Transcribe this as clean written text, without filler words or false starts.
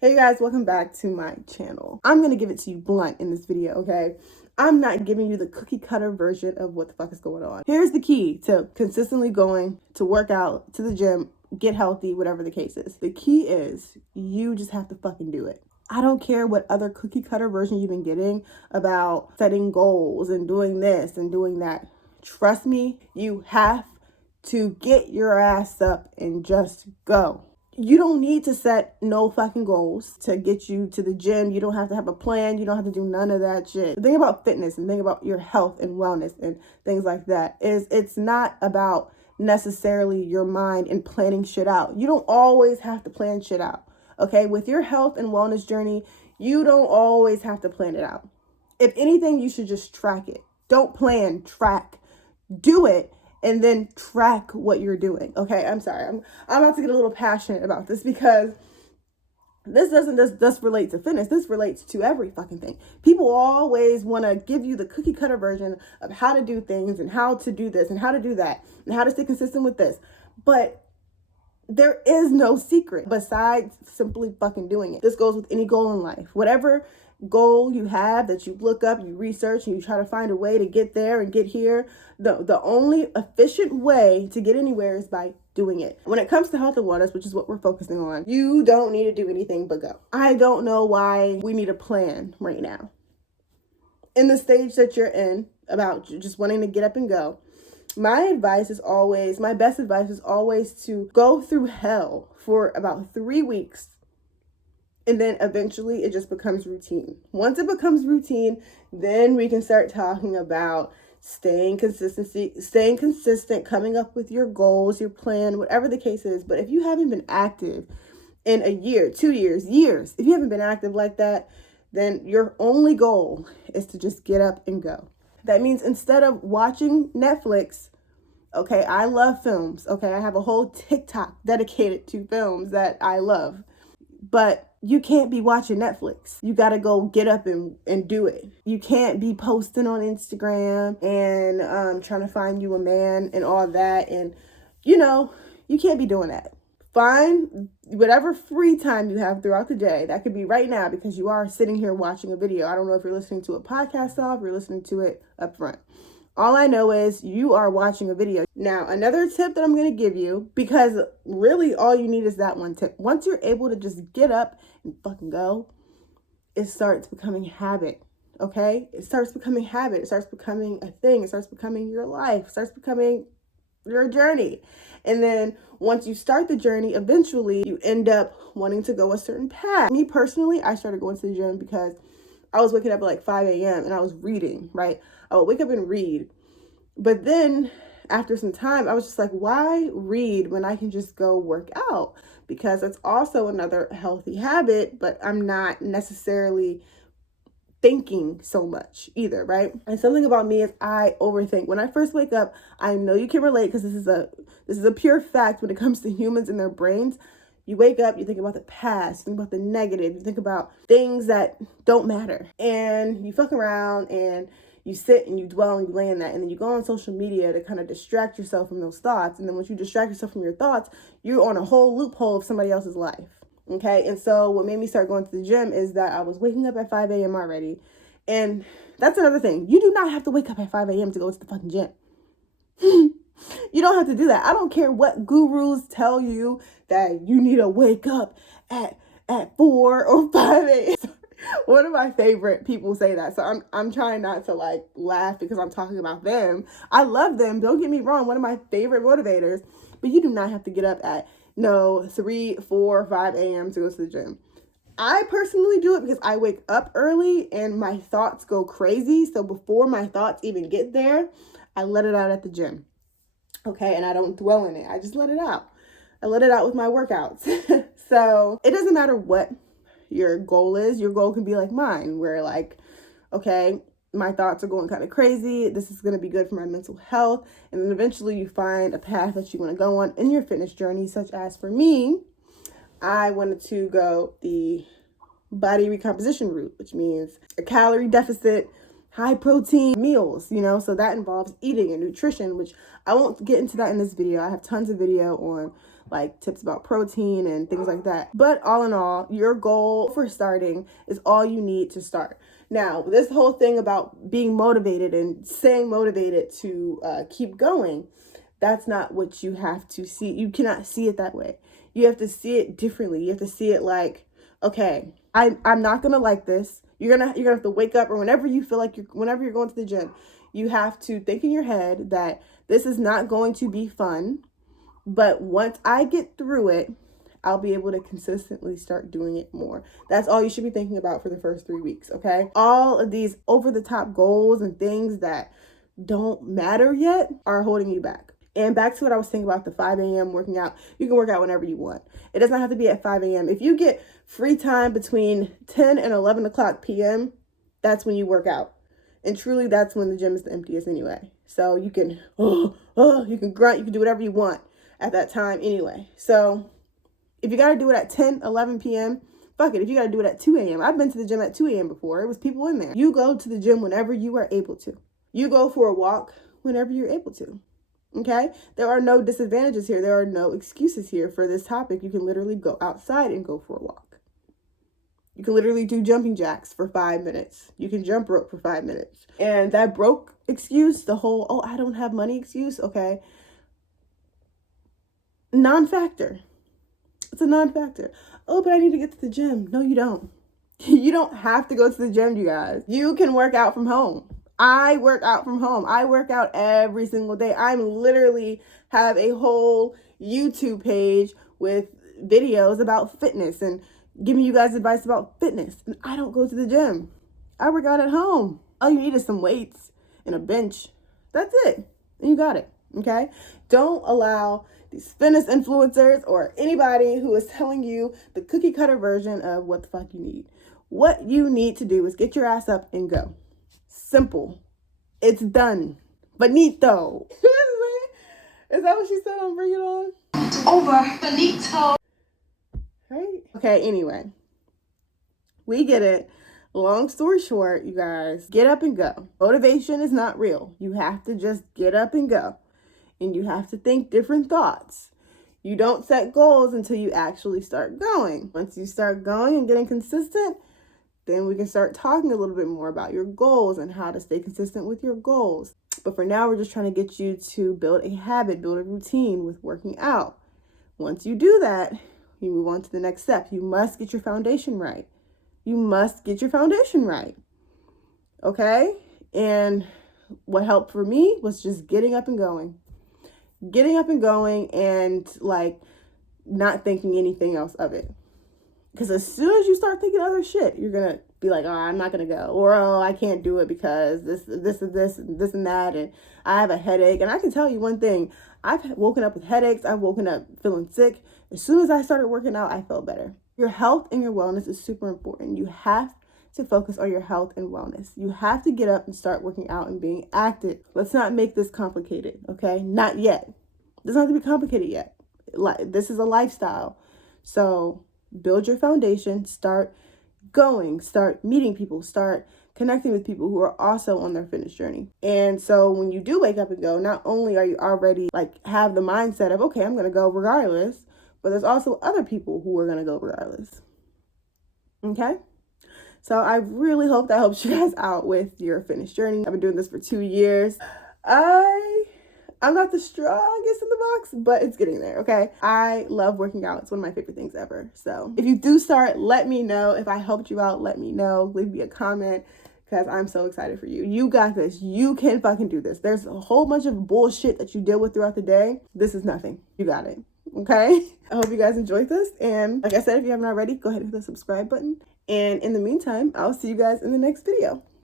Hey guys, welcome back to my channel. I'm gonna give it to you blunt in this video, okay? I'm not giving you the cookie cutter version of what the fuck is going on. Here's the key to consistently going to work out, to the gym, get healthy, whatever the case is. The key is you just have to fucking do it. I don't care what other cookie cutter version you've been getting about setting goals and doing this and doing that. Trust me, you have to get your ass up and just go. You don't need to set no fucking goals to get you to the gym. You don't have to have a plan. You don't have to do none of that shit. The thing about fitness and the thing about your health and wellness and things like that is it's not about necessarily your mind and planning shit out. You don't always have to plan shit out. Okay? With your health and wellness journey, you don't always have to plan it out. If anything, you should just track it. Don't plan, track. Do it. And then track what you're doing. Okay, I'm sorry. I'm about to get a little passionate about this because this doesn't just relate to fitness. This relates to every fucking thing. People always want to give you the cookie cutter version of how to do things and how to do this and how to do that and how to stay consistent with this. But there is no secret besides simply fucking doing it. This goes with any goal in life. Whatever goal you have that you look up, you research, and you try to find a way to get there and get here, the only efficient way to get anywhere is by doing it. When it comes to health and wellness, which is what we're focusing on, you don't need to do anything but go. I don't know why we need a plan right now. In the stage that you're in, about just wanting to get up and go, my best advice is always to go through hell for about 3 weeks. And then eventually it just becomes routine. Once it becomes routine, then we can start talking about staying consistent, coming up with your goals, your plan, whatever the case is. But if you haven't been active in a year, 2 years, if you haven't been active like that, then your only goal is to just get up and go. That means instead of watching Netflix, okay, I love films. Okay, I have a whole TikTok dedicated to films that I love. But you can't be watching Netflix. You got to go get up and do it. You can't be posting on Instagram and trying to find you a man and all that. And, you can't be doing that. Find whatever free time you have throughout the day. That could be right now because you are sitting here watching a video. I don't know if you're listening to a podcast off, you're listening to it up front. All I know is you are watching a video. Now, another tip that I'm going to give you, because really all you need is that one tip. Once you're able to just get up and fucking go, it starts becoming habit, okay? It starts becoming habit. It starts becoming a thing. It starts becoming your life. It starts becoming your journey. And then once you start the journey, eventually you end up wanting to go a certain path. Me personally, I started going to the gym because I was waking up at like 5 a.m. and I was reading, right? I would wake up and read. But then after some time, I was just like, why read when I can just go work out? Because that's also another healthy habit, but I'm not necessarily thinking so much either, right? And something about me is I overthink. When I first wake up, I know you can relate because this is a pure fact when it comes to humans and their brains. You wake up, you think about the past, you think about the negative, you think about things that don't matter. And you fuck around and you sit and you dwell and you lay in that. And then you go on social media to kind of distract yourself from those thoughts. And then once you distract yourself from your thoughts, you're on a whole loophole of somebody else's life. Okay. And so what made me start going to the gym is that I was waking up at 5 a.m. already. And that's another thing. You do not have to wake up at 5 a.m. to go to the fucking gym. You don't have to do that. I don't care what gurus tell you that you need to wake up at 4 or 5 a.m. One of my favorite people say that. So I'm trying not to like laugh because I'm talking about them. I love them. Don't get me wrong. One of my favorite motivators. But you do not have to get up at 3, 4, 5 a.m. to go to the gym. I personally do it because I wake up early and my thoughts go crazy. So before my thoughts even get there, I let it out at the gym. Okay, and I don't dwell in it. I just let it out. I let it out with my workouts. So it doesn't matter what your goal is. Your goal can be like mine, where like, okay, my thoughts are going kind of crazy. This is going to be good for my mental health. And then eventually you find a path that you want to go on in your fitness journey, such as for me, I wanted to go the body recomposition route, which means a calorie deficit, high protein meals, so that involves eating and nutrition, which I won't get into that in this video. I have tons of video on like tips about protein and things like that. But all in all, your goal for starting is all you need to start. Now, this whole thing about being motivated and staying motivated to keep going, that's not what you have to see. You cannot see it that way. You have to see it differently. You have to see it like, okay, I'm not gonna like this. You're gonna have to wake up, or whenever you feel like whenever you're going to the gym, you have to think in your head that this is not going to be fun, but once I get through it, I'll be able to consistently start doing it more. That's all you should be thinking about for the first 3 weeks, okay? All of these over-the-top goals and things that don't matter yet are holding you back. And back to what I was saying about the 5 a.m. working out, you can work out whenever you want. It doesn't have to be at 5 a.m. If you get free time between 10 and 11 o'clock p.m., that's when you work out. And truly, that's when the gym is the emptiest anyway. So you can, you can grunt, you can do whatever you want at that time anyway. So if you got to do it at 10, 11 p.m., fuck it. If you got to do it at 2 a.m., I've been to the gym at 2 a.m. before. It was people in there. You go to the gym whenever you are able to. You go for a walk whenever you're able to. Okay? There are no disadvantages here. There are no excuses here for this topic. You can literally go outside and go for a walk. You can literally do jumping jacks for 5 minutes. You can jump rope for 5 minutes. And that broke excuse, the whole, oh, I don't have money excuse, okay? Non-factor. It's a non-factor. Oh, but I need to get to the gym. No, you don't. You don't have to go to the gym, you guys. You can work out from home. I work out from home. I work out every single day. I'm literally have a whole YouTube page with videos about fitness and giving you guys advice about fitness. And I don't go to the gym. I work out at home. All you need is some weights and a bench. That's it. And you got it. Okay? Don't allow these fitness influencers or anybody who is telling you the cookie cutter version of what the fuck you need. What you need to do is get your ass up and go. Simple. It's done. Bonito. Is that what she said on Bring It On? Over. Bonito. Right? Okay, anyway. We get it. Long story short, you guys, get up and go. Motivation is not real. You have to just get up and go. And you have to think different thoughts. You don't set goals until you actually start going. Once you start going and getting consistent, then we can start talking a little bit more about your goals and how to stay consistent with your goals. But for now, we're just trying to get you to build a habit, build a routine with working out. Once you do that, you move on to the next step. You must get your foundation right. You must get your foundation right. Okay? And what helped for me was just getting up and going. Getting up and going and like not thinking anything else of it. Because as soon as you start thinking other shit, you're going to be like, oh, I'm not going to go. Or, oh, I can't do it because this and this and that. And I have a headache. And I can tell you one thing. I've woken up with headaches. I've woken up feeling sick. As soon as I started working out, I felt better. Your health and your wellness is super important. You have to focus on your health and wellness. You have to get up and start working out and being active. Let's not make this complicated, okay? Not yet. It doesn't have to be complicated yet. This is a lifestyle. So build your foundation, start going, start meeting people, start connecting with people who are also on their fitness journey. And so when you do wake up and go, not only are you already like have the mindset of, okay, I'm going to go regardless, but there's also other people who are going to go regardless. Okay? So I really hope that helps you guys out with your fitness journey. I've been doing this for 2 years. I'm not the strongest in the box, but it's getting there, okay? I love working out. It's one of my favorite things ever. So if you do start, let me know. If I helped you out, let me know. Leave me a comment because I'm so excited for you. You got this. You can fucking do this. There's a whole bunch of bullshit that you deal with throughout the day. This is nothing. You got it, okay? I hope you guys enjoyed this. And like I said, if you haven't already, go ahead and hit the subscribe button. And in the meantime, I'll see you guys in the next video.